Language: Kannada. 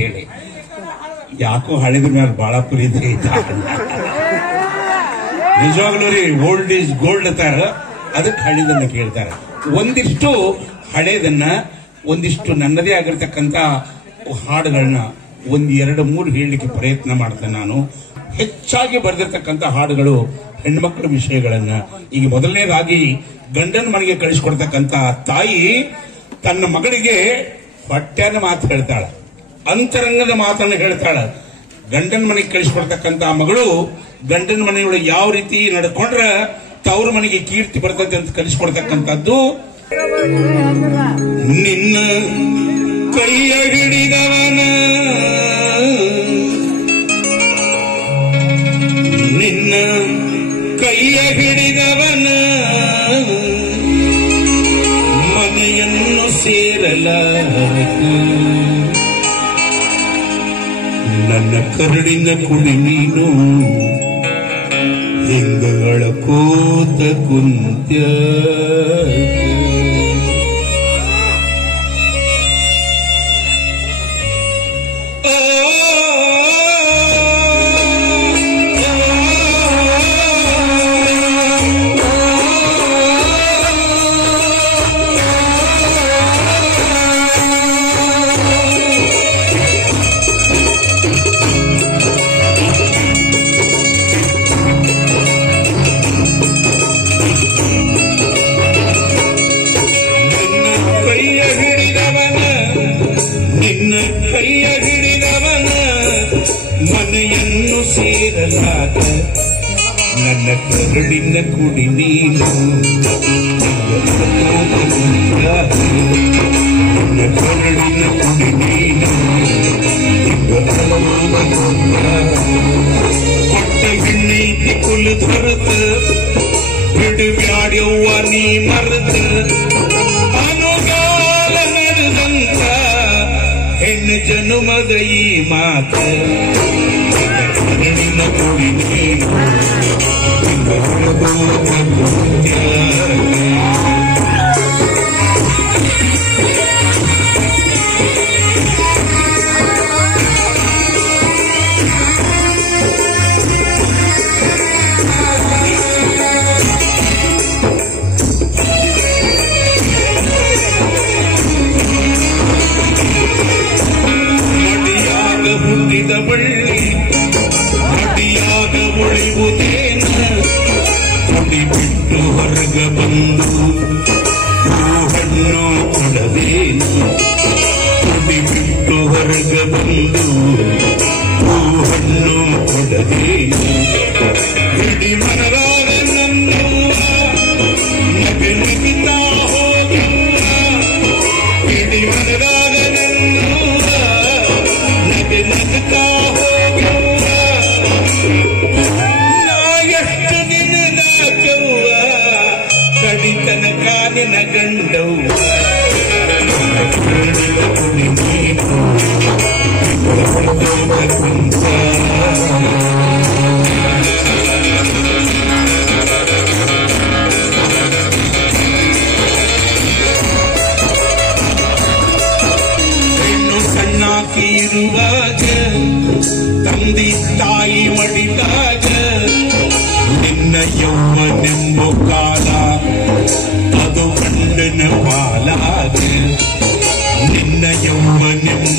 ಹೇಳಿ. ಯಾಕೋ ಹಳೆದ್ರ ಮೇಲೆ ಬಹಳ ಪ್ರೀತಿ ಐತ. ನಿಜವಾಗ್ಲೂ ರೀ, ಓಲ್ಡ್ ಈಸ್ ಗೋಲ್ಡ್ ಅಂತಾರ, ಅದಕ್ಕೆ ಹಳೆದನ್ನ ಕೇಳ್ತಾರೆ. ಒಂದಿಷ್ಟು ಹಳೇದನ್ನ, ಒಂದಿಷ್ಟು ನನ್ನದೇ ಆಗಿರ್ತಕ್ಕಂಥ ಹಾಡುಗಳನ್ನ 1-2-3 ಹೇಳಲಿಕ್ಕೆ ಪ್ರಯತ್ನ ಮಾಡ್ತೇನೆ. ನಾನು ಹೆಚ್ಚಾಗಿ ಬರೆದಿರ್ತಕ್ಕಂಥ ಹಾಡುಗಳು ಹೆಣ್ಮಕ್ಳ ವಿಷಯಗಳನ್ನ. ಈಗ ಮೊದಲನೇದಾಗಿ ಗಂಡನ ಮನೆಗೆ ಕಳಿಸ್ಕೊಡ್ತಕ್ಕಂಥ ತಾಯಿ ತನ್ನ ಮಗಳಿಗೆ ಹೊಟ್ಟೆನ ಮಾತು ಹೇಳ್ತಾಳ, ಅಂತರಂಗದ ಮಾತನ್ನು ಹೇಳ್ತಾಳ. ಗಂಡನ ಮನೆಗೆ ಕಳಿಸ್ಕೊಡ್ತಕ್ಕಂಥ ಮಗಳು ಗಂಡನ ಮನೆಯೊಳಗೆ ಯಾವ ರೀತಿ ನಡ್ಕೊಂಡ್ರ ತವ್ರ ಮನೆಗೆ ಕೀರ್ತಿ ಬರ್ತದೆ ಅಂತ ಕಲಿಸ್ಕೊಡ್ತಕ್ಕಂಥದ್ದು. ನಿನ್ನ ಕೈಯ ಹಿಡಿದವನ, ನಿನ್ನ ಕೈಯ ಹಿಡಿದವನ ಮನೆಯನ್ನು ಸೇರಲಾರದು. ನನ್ನ ಕರಡಿನ ಕುಡಿ ನೀನು ಹಿಂಗಗಳ ಕೂತ ಕುಂತ್ಯ. ಮನೆಯನ್ನು ಸೇರಲಾಗ ನನ್ನ ಕರಡಿನ ಕುಡಿ ನೀನು, ನನ್ನ ಕರಡಿನ ಕುಡಿ ನೀನು. ಕೊಟ್ಟ ಹೆಣ್ಣೈತಿ ಕುಲು ಧರತ ಬಿಡುವ್ಯಾಡ್ಯವ್ವ ನೀ ಮರತ. ಅನುಗಾಲ ನಡೆದಂತ ಹೆಣ್ಣು ಜನುಮದ ಈ ಮಾತ. ಕರಡಿನ ಕುಡಿ ನೀನು ಮಡಿಯಾಗ ಹುಟ್ಟಿದ ಬಳ್ಳಿ ಮಡಿಯಾಗ ಉಳಿಯುವುದೇನ, ಕುಡಿ ಬಿಟ್ಟು ಹೊರಗ ಬಂದು ಹಣ್ಣು ಕೊಡದೇನು. ಕುಡಿ ಬಿಟ್ಟು ಹೊರಗ ಬಂದು ಹಣ್ಣು ಕೊಡದೇನು. ಹಿಡಿ ಮನರಾಗ ನನ್ನವ್ವ ನಗ ನಗಿತಾ ಹೋಗವ್ವ. ಹಿಡಿ ಮನರಾಗ ನನ್ನವ್ವ ನಗ ನಗುತ್ತಾ ಹೋಗವ್ವ. ನಾ ಎಷ್ಟು ದಿನದ ಕವ್ವ ಕಡಿತನ ಕಾಲಿನ ಗಂಡವ್ವ. ಕುಡಿ ನೀನು ಹೆಣ್ಣು ಸಣ್ಣಾಕಿ ಇರುವಾಗ ತಂದಿ ತಾಯಿ ಮಡಿದಾಗ ನಿನ್ನ ಯೌವನೆಂಬ ಕಾಲ ಅದು ಗಂಡನ ಪಾಲಾಗ. ನಿನ್ನ ಯೌವನೆಂಬ